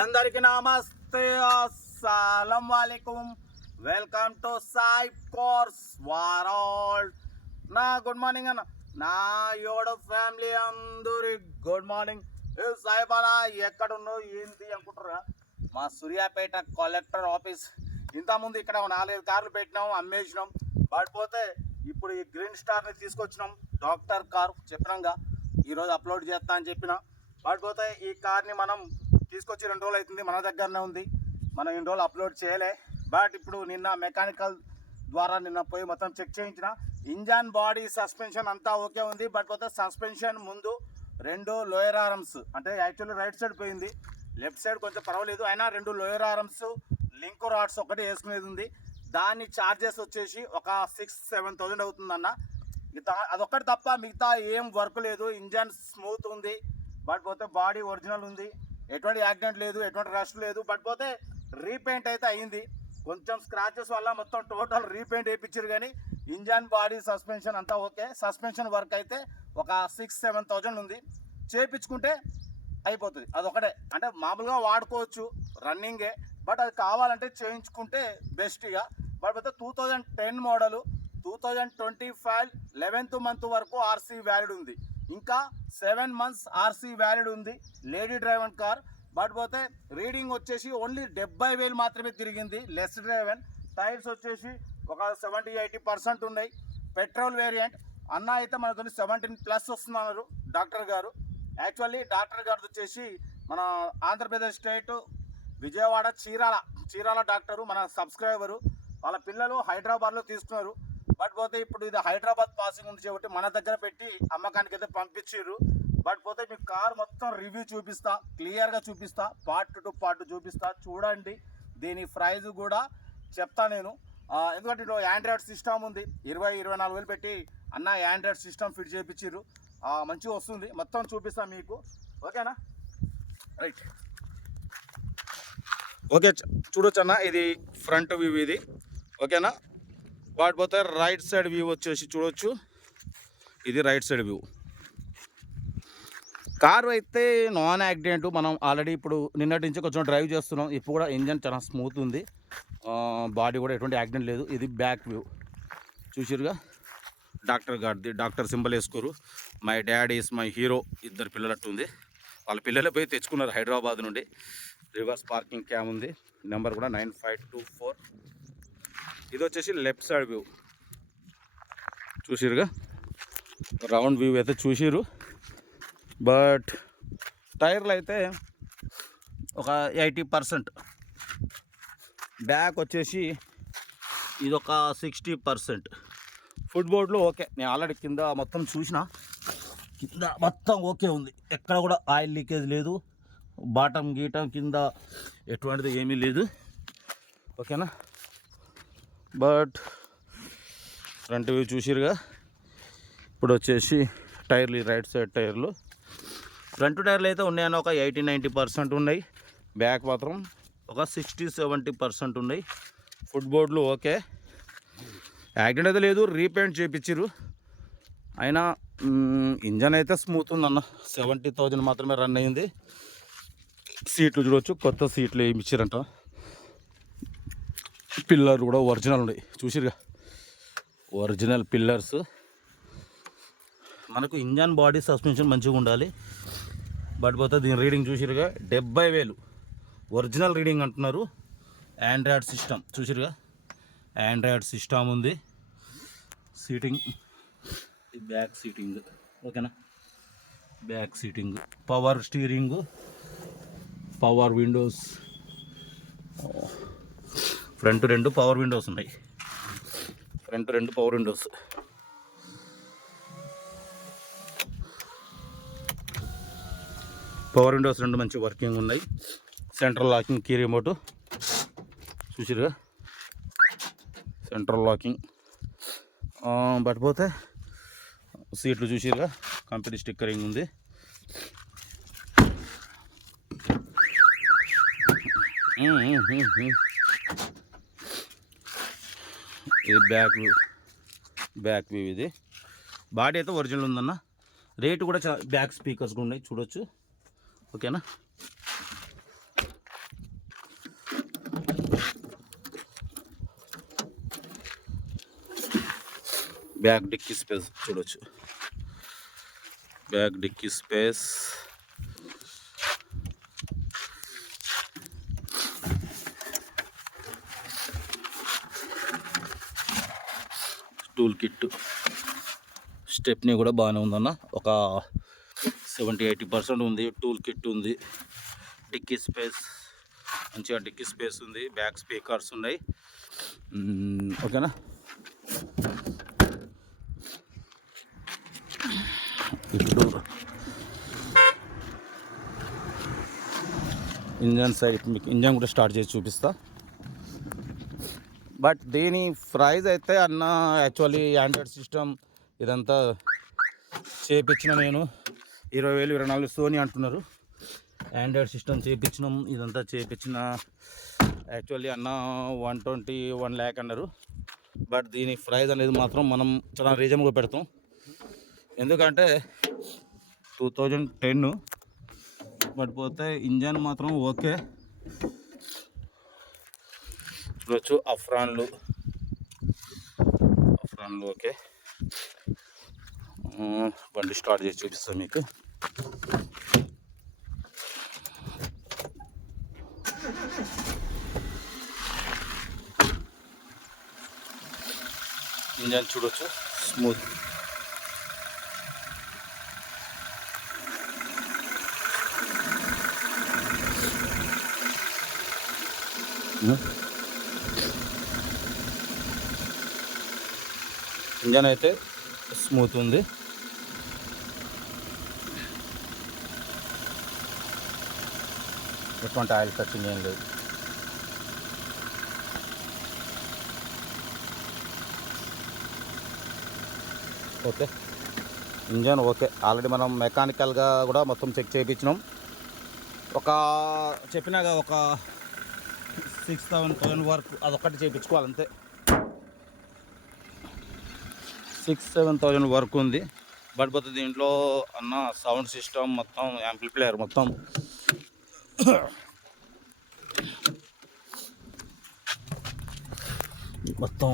అందరికి నమస్తే, అస్సలం వాలేకుం. Welcome to Sai cars world. నా గుడ్ మార్నింగ్ అన్న, నా యోడ ఫ్యామిలీ అందరి గుడ్ మార్నింగ్. సాయిబానా ఎక్కడున్నావు ఏంటి అనుకుంటారా? మా సూర్యాపేట కలెక్టర్ ఆఫీస్. ఇంతకుముందు ఇక్కడ 4-5 కార్లు పెట్టినాం, అమ్మేసినాం. పడిపోతే ఇప్పుడు ఈ గ్రీన్ స్టార్ని తీసుకొచ్చినాం. డాక్టర్ కార్ చెప్పినాగా ఈరోజు అప్లోడ్ చేస్తా అని చెప్పిన. పడిపోతే ఈ కార్ని మనం తీసుకొచ్చి 2 రోజులు అవుతుంది, మన దగ్గరనే ఉంది. మనం ఇన్ని రోజులు అప్లోడ్ చేయలే. బట్ ఇప్పుడు నిన్న మెకానికల్ ద్వారా పోయి మొత్తం చెక్ చేయించిన. ఇంజన్, బాడీ, సస్పెన్షన్ అంతా ఓకే ఉంది. బట్ పోతే సస్పెన్షన్ ముందు 2 లోయర్ ఆర్మ్స్, అంటే యాక్చువల్లీ రైట్ సైడ్ పోయింది, లెఫ్ట్ సైడ్ కొంచెం పర్వాలేదు. అయినా 2 లోయర్ ఆర్మ్స్, లింక్ రాడ్స్ ఒకటి వేసుకునేది ఉంది. దాని ఛార్జెస్ వచ్చేసి ఒక 6-7 థౌసండ్ అవుతుందన్న. అదొక్కటి తప్ప మిగతా ఏం వర్క్ లేదు. ఇంజన్ స్మూత్ ఉంది. బట్ పోతే బాడీ ఒరిజినల్ ఉంది, ఎటువంటి యాక్సిడెంట్ లేదు, ఎటువంటి రష్ లేదు. బట్ పోతే రీపెయింట్ అయితే అయింది. కొంచెం స్క్రాచెస్ వల్ల మొత్తం టోటల్ రీపెయింట్ వేయించారు. కానీ ఇంజన్, బాడీ, సస్పెన్షన్ అంతా ఓకే. సస్పెన్షన్ వర్క్ అయితే ఒక 6-7 థౌసండ్ ఉంది. చేయించుకుంటే అయిపోతుంది. అదొకటే, అంటే మామూలుగా వాడుకోవచ్చు, రన్నింగే. బట్ అది కావాలంటే చేయించుకుంటే బెస్ట్. ఇక బట్ పోతే 2010 మోడలు, 2025 11th మంత్ వరకు ఆర్సీ వ్యాలిడ్ ఉంది. ఇంకా 7 months ఆర్సీ వ్యాలిడ్ ఉంది. Lady driven car. బట్ పోతే రీడింగ్ వచ్చేసి ఓన్లీ 70,000 మాత్రమే తిరిగింది. Less driven. టైర్స్ వచ్చేసి ఒక 70-80% ఉన్నాయి. Petrol variant. అన్న అయితే మనతో 17+ వస్తున్నారు డాక్టర్ గారు. యాక్చువల్లీ డాక్టర్ గారు వచ్చేసి మన ఆంధ్రప్రదేశ్ స్టేట్ విజయవాడ చీరాల డాక్టరు, మన సబ్స్క్రైబరు. వాళ్ళ పిల్లలు హైదరాబాద్లో తీసుకున్నారు. బట్ పోతే ఇప్పుడు ఇది హైదరాబాద్ పాసింగ్ ఉంది కాబట్టి మన దగ్గర పెట్టి అమ్మకానికి అయితే పంపించారు. బట్ పోతే మీకు కార్ మొత్తం రివ్యూ చూపిస్తా, క్లియర్గా చూపిస్తా, పార్ట్ టు పార్ట్ చూపిస్తా. చూడండి, దీని ప్రైజ్ కూడా చెప్తా నేను. ఎందుకంటే ఇటు ఆండ్రాయిడ్ సిస్టమ్ ఉంది. 20-24 వేలు పెట్టి అన్న ఆండ్రాయిడ్ సిస్టమ్ ఫిట్ చేయించారు. మంచిగా వస్తుంది. మొత్తం చూపిస్తా మీకు. ఓకేనా? Right, okay. చూడొచ్చు అన్న, ఇది ఫ్రంట్ వ్యూ ఇది. ఓకేనా? వాటిపోతే రైట్ సైడ్ వ్యూ వచ్చేసి చూడొచ్చు. ఇది రైట్ సైడ్ వ్యూ. కారు అయితే నాన్ యాక్సిడెంట్. మనం ఆల్రెడీ ఇప్పుడు నిన్నటి నుంచి కొంచెం డ్రైవ్ చేస్తున్నాం. ఇప్పుడు కూడా ఇంజన్ చాలా స్మూత్ ఉంది. బాడీ కూడా ఎటువంటి యాక్సిడెంట్ లేదు. ఇది బ్యాక్ వ్యూ చూసిరుగా. డాక్టర్ గారిది, డాక్టర్ సింబల్ వేసుకోరు. My dad is my hero. 2 పిల్లలట్టు ఉంది. వాళ్ళ పిల్లలే పోయి తెచ్చుకున్నారు హైదరాబాద్ నుండి. రివర్స్ పార్కింగ్ క్యామ్ ఉంది. నెంబర్ కూడా 9524. ఇది వచ్చేసి లెఫ్ట్ సైడ్ వ్యూ చూసిరుగా. రౌండ్ వ్యూ అయితే చూసిరు. బట్ టైర్లు అయితే ఒక 80%. బ్యాక్ వచ్చేసి ఇదొక 60%. ఫుట్బోర్డ్లో ఓకే. నేను ఆల్రెడీ కింద మొత్తం చూసిన, కింద మొత్తం ఓకే ఉంది. ఎక్కడ కూడా ఆయిల్ లీకేజ్ లేదు. బాటం గీటం కింద ఎటువంటిది ఏమీ లేదు. ఓకేనా? బట్ ఫ్రంట్ వ్యూ చూసిరుగా. ఇప్పుడు వచ్చేసి టైర్లు, రైట్ సైడ్ టైర్లు, ఫ్రంట్ టైర్లు అయితే ఉన్నాయని ఒక 80-90% ఉన్నాయి. బ్యాక్ మాత్రం ఒక 60-70% ఉన్నాయి. ఫుట్బోర్డ్లు ఓకే. యాక్సిడెంట్ అయితే లేదు, రీపెయింట్ చేయించారు. అయినా ఇంజన్ అయితే స్మూత్ ఉందన్న. 70,000 మాత్రమే రన్ అయింది. సీట్లు చూడవచ్చు, కొత్త సీట్లు ఏమి ఇచ్చారంట. పిల్లర్ కూడా ఒరిజినల్ ఉన్నాయి చూసిరుగా. Original pillars. మనకు ఇంజన్, బాడీ, సస్పెన్షన్ మంచిగా ఉండాలి. బట్ పోతే దీని రీడింగ్ చూసిరుగా 70,000 ఒరిజినల్ రీడింగ్ అంటున్నారు. ఆండ్రాయిడ్ సిస్టమ్ చూసిరుగా. ఆండ్రాయిడ్ సిస్టమ్ ఉంది. Seating, back seating. ఓకేనా? Back seating, power steering, power windows. Front 2 power windows ఉన్నాయి. Front 2 power windows. Power windows 2 మంచి వర్కింగ్ ఉన్నాయి. సెంట్రల్ లాకింగ్ కీ రిమోట్ చూసిరుగా. Central locking. బట్ పోతే సీట్లు చూసిరుగా. కంపెనీ స్టిక్కరింగ్ ఉంది. ఇది బ్యాక్ వ్యూ ఇది. బాడీ అయితే ఒరిజినల్ ఉందన్న. రేటు కూడా బ్యాక్ స్పీకర్స్ కూడా ఉన్నాయి చూడొచ్చు. ఓకేనా? బ్యాక్ డిక్కీ స్పేస్ చూడొచ్చు, back dicky space. Tool kit stepney కూడా బాగానే ఉందన్న, ఒక 70-80% ఉంది. టూల్ కిట్ ఉంది, డిక్కీ స్పేస్ మంచిగా డిక్కీ స్పేస్ ఉంది, బ్యాక్ స్పీకర్స్ ఉన్నాయి. ఓకేనా. ఇప్పుడు ఇంజన్ సైడ్ మీకు ఇంజన్ కూడా స్టార్ట్ చేసి చూపిస్తా. బట్ దీని ప్రైస్ అయితే అన్న యాక్చువల్లీ ఆండ్రాయిడ్ సిస్టమ్ ఇదంతా చేయించిన నేను 20,000 24 సోనీ అంటున్నారు. ఆండ్రాయిడ్ సిస్టమ్ చేయించినాం, ఇదంతా చేయించిన యాక్చువల్లీ అన్న 121 lakh అన్నారు. బట్ దీని ప్రైస్ అనేది మాత్రం మనం చాలా రీజనబుల్గా పెడతాం, ఎందుకంటే 2010. బట్ పోతే ఇంజన్ మాత్రం ఓకే చూడొచ్చు. అఫ్రాన్లు ఓకే. బండి స్టార్ట్ చేసి చూపిస్తాను మీకు. ఇంజన్ చూడొచ్చు, స్మూత్. ఇంజన్ అయితే స్మూత్ ఉంది. ఎటువంటి ఆయిల్ కట్టింగ్ ఏం లేదు. Okay, engine okay. ఆల్రెడీ మనం మెకానికల్గా కూడా మొత్తం చెక్ చేయించినాం. ఒక చెప్పినాగా ఒక 6,000 వరకు అదొక్కటి చేయించుకోవాలి అంతే. 6,000-7,000 వరకు ఉంది. బట్ పోతే దీంట్లో అన్న సౌండ్ సిస్టమ్ మొత్తం, యాంప్లిఫైయర్ మొత్తం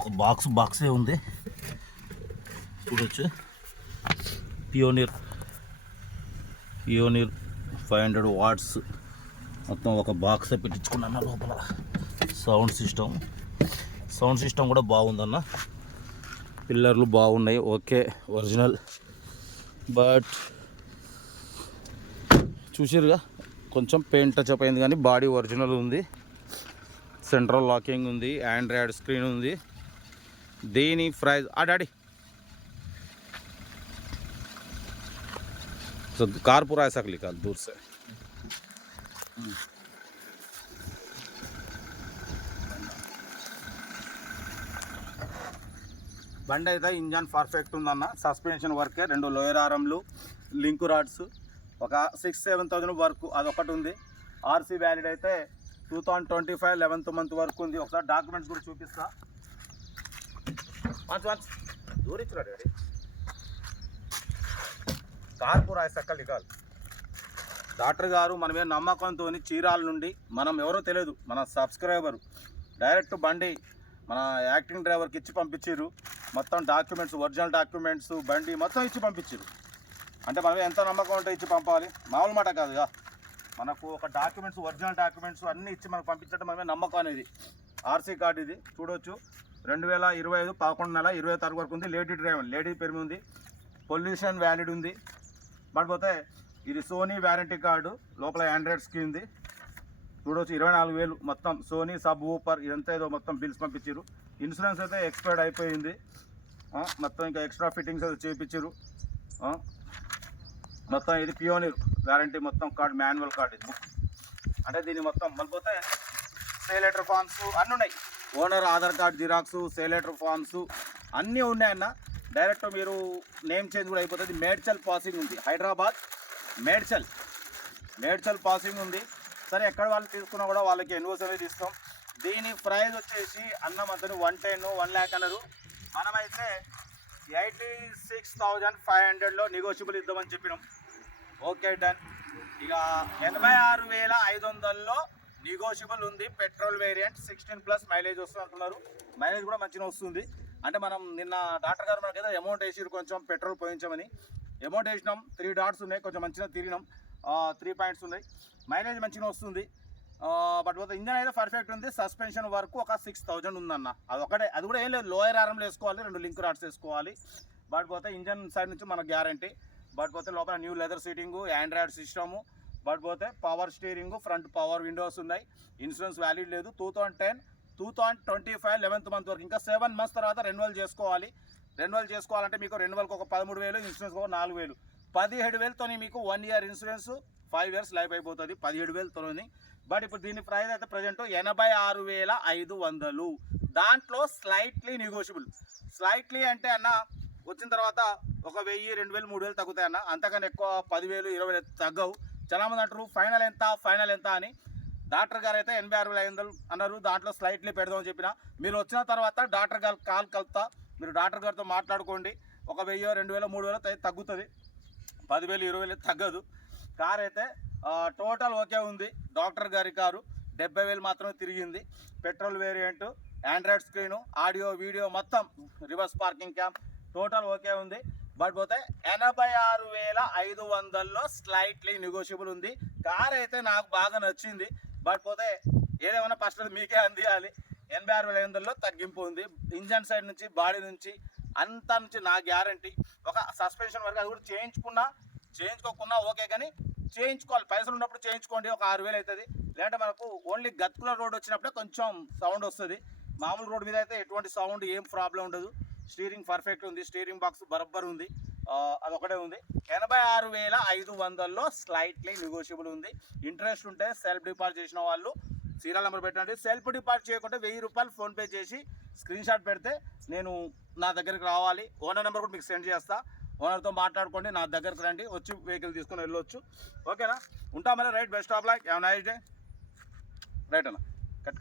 ఒక బాక్సే ఉంది చూడొచ్చు. పియోనీర్ 500 watts మొత్తం ఒక బాక్సే పెట్టించుకున్నాను లోపల. సౌండ్ సిస్టమ్ కూడా బాగుందన్న, పిల్లర్లు బాగున్నాయి, ఓకే ఒరిజినల్. బట్ చూసిరుగా కొంచెం పెయింట్ టచ్అప్ అయింది, కానీ బాడీ ఒరిజినల్ ఉంది. సెంట్రల్ లాకింగ్ ఉంది, ఆండ్రాయిడ్ స్క్రీన్ ఉంది. దీని ప్రైస్ డాడీ तो कार पूरा ऐसा निकाल दूर से. బండి అయితే ఇంజన్ పర్ఫెక్ట్ ఉందన్న. సస్పెన్షన్ వర్కే, 2 లోయర్ ఆర్మ్లు, లింక్ రాడ్స్, ఒక 6,000-7,000 వరకు అదొకటి ఉంది. ఆర్సీ వ్యాలిడ్ అయితే 2025 11th month వరకు ఉంది. ఒకసారి డాక్యుమెంట్స్ కూడా చూపిస్తా. దూరిచ్చురా డాడీ, కార్ పూరా సక్కలు నికాల్. డాక్టర్ గారు మనమే నమ్మకంతో చీరాల నుండి, మనం ఎవరో తెలియదు, మన సబ్స్క్రైబరు డైరెక్ట్ బండి మన యాక్టింగ్ డ్రైవర్కి ఇచ్చి పంపించారు. మొత్తం డాక్యుమెంట్స్, ఒరిజినల్ డాక్యుమెంట్స్, బండి మొత్తం ఇచ్చి పంపించారు. అంటే మనం ఎంత నమ్మకం ఉంటే ఇచ్చి పంపాలి, మామూలు మాట కాదుగా. మనకు ఒక డాక్యుమెంట్స్, ఒరిజినల్ డాక్యుమెంట్స్ అన్నీ ఇచ్చి మనకు పంపించడం మనమే నమ్మకం అనేది. ఆర్సీ కార్డు ఇది చూడవచ్చు. 2025 11 నెల 20వ తారీఖు వరకు ఉంది. లేడీ పేరు ఉంది. పొల్యూషన్ వ్యాలిడ్ ఉంది. పడిపోతే ఇది సోనీ వ్యారంటీ కార్డు, లోపల ఆండ్రాయిడ్ స్క్రీన్ ఉంది చూడవచ్చు. 24,000 మొత్తం. సోనీ సబ్ ఊపర్ ఇదంతా ఏదో మొత్తం బిల్స్ పంపించారు. ఇన్సూరెన్స్ అయితే ఎక్స్పైర్డ్ అయిపోయింది మొత్తం. ఇంకా ఎక్స్ట్రా ఫిట్టింగ్స్ అయితే చేయించారు మొత్తం. ఇది పియోనీర్ వ్యారంటీ మొత్తం కార్డు, మాన్యువల్ కార్డు ఇది బుక్. అంటే దీన్ని మొత్తం మళ్ళీపోతే సేలేటర్ ఫార్మ్స్ అన్నీ ఉన్నాయి. ఓనర్ ఆధార్ కార్డు జిరాక్స్, సేలేటర్ ఫార్మ్స్ అన్నీ ఉన్నాయన్న. డైరెక్ట్ మీరు నేమ్ చేంజ్ కూడా అయిపోతుంది. మేడ్చల్ పాసింగ్ ఉంది, హైదరాబాద్ మేడ్చల్ పాసింగ్ ఉంది. సరే ఎక్కడ వాళ్ళు తీసుకున్నా కూడా వాళ్ళకి ఎన్ఓసి అనేది ఇస్తాం. దీని ప్రైస్ వచ్చేసి అన్నం అతను 1 lakh అన్నారు. మనమైతే 86,500లో నెగోషియబుల్ ఇద్దామని చెప్పినాం. Okay done. ఇక 86,500లో నెగోషియబుల్ ఉంది. పెట్రోల్ వేరియంట్ 16+ మైలేజ్ వస్తుంది అంటున్నారు. మైలేజ్ కూడా మంచిగా వస్తుంది. అంటే మనం నిన్న డాక్టర్ గారు మనకి ఏదో అమౌంట్ వేసిరు కొంచెం పెట్రోల్ పోయించామని అమౌంట్ వేసినాం 3 డాట్స్ ఉన్నాయి కొంచెం మంచిగా తిరిగినాం 3 పాయింట్స్ ఉన్నాయి మైలేజ్ మంచిగా వస్తుంది బట్ పోతే ఇంజన్ అయితే పర్ఫెక్ట్ ఉంది సస్పెన్షన్ వరకు ఒక 6000 ఉందన్న అది కూడా ఏం లేదు లోయర్ ఆర్ఎంలో వేసుకోవాలి 2 లింక్ రాడ్స్ వేసుకోవాలి బట్ పోతే ఇంజన్ సైడ్ నుంచి మన గ్యారంటీ బట్ పోతే లోపల new leather seating android system but పోతే power steering front power windows ఉన్నాయి ఇన్సూరెన్స్ వ్యాలిడ్ లేదు 2025 11th మంత్ వరకు ఇంకా 7 months తర్వాత రెన్యువల్ చేసుకోవాలంటే మీకు రెన్యువల్కి ఒక 13,000 ఇన్సూరెన్స్ ఒక 4,000 17,000తో మీకు 1 year ఇన్సూరెన్స్ 5 years లైఫ్ అయిపోతుంది 17,000తో బట్ ఇప్పుడు దీని ప్రైస్ అయితే ప్రజెంట్ 86,500 దాంట్లో స్లైట్లీ నెగోషియబుల్ స్లైట్లీ అంటే అన్న వచ్చిన తర్వాత ఒక 1,000 2,000 3,000 తగ్గుతాయి అన్న అంతకన్నా ఎక్కువ 10,000 20,000 తగ్గవు చాలామంది అంటారు ఫైనల్ ఎంత అని డాక్టర్ గారు అయితే 86,500 అన్నారు దాంట్లో స్లైట్లీ పెడదామని చెప్పిన మీరు వచ్చిన తర్వాత డాక్టర్ గారు కాల్ కలుపుతా మీరు డాక్టర్ గారితో మాట్లాడుకోండి ఒక 1,000 2,000 3,000 తగ్గుతుంది 10,000 20,000 తగ్గదు కార్ అయితే టోటల్ ఓకే ఉంది డాక్టర్ గారి కారు 70,000 మాత్రమే తిరిగింది petrol variant android screen audio video మొత్తం reverse parking cam total okay but బట్ పోతే 86,500లో స్లైట్లీ నెగోషియబుల్ ఉంది కార్ అయితే నాకు బాగా నచ్చింది బట్ పోతే ఏదేమన్నా ఫస్ట్ మీకే అందియాలి 86,500లో తగ్గింపు ఉంది ఇంజన్ సైడ్ నుంచి బాడీ నుంచి అంతా నుంచి నా గ్యారంటీ ఒక సస్పెన్షన్ వరకు అది కూడా చేయించుకోకున్నా ఓకే కానీ చేయించుకోవాలి పైసలు ఉన్నప్పుడు చేయించుకోండి ఒక 6,000 అవుతుంది లేదంటే మనకు ఓన్లీ గత్కుల రోడ్ వచ్చినప్పుడే కొంచెం సౌండ్ వస్తుంది మామూలు రోడ్ మీద అయితే ఎటువంటి సౌండ్ ఏం ప్రాబ్లం ఉండదు స్టీరింగ్ పర్ఫెక్ట్ ఉంది స్టీరింగ్ బాక్స్ బరబ్బర్ ఉంది అదొకటే ఉంది 86,500లో స్లైట్లీ నెగోషియబుల్ ఉంది ఇంట్రెస్ట్ ఉంటే సెల్ఫ్ డిపాజిట్ చేసిన వాళ్ళు సీరియల్ నెంబర్ పెట్టండి సెల్ఫ్ డిపాజిట్ చేయకుంటే 1,000 రూపాయలు ఫోన్పే చేసి స్క్రీన్ షాట్ పెడితే నేను నా దగ్గరికి రావాలి ఓనర్ నెంబర్ కూడా మీకు సెండ్ చేస్తా ఓనర్తో మాట్లాడుకోండి నా దగ్గరికి రండి వచ్చి వెహికల్ తీసుకొని వెళ్ళొచ్చు ఓకేనా ఉంటా మరి right best of luck have nice day right అన్న కట్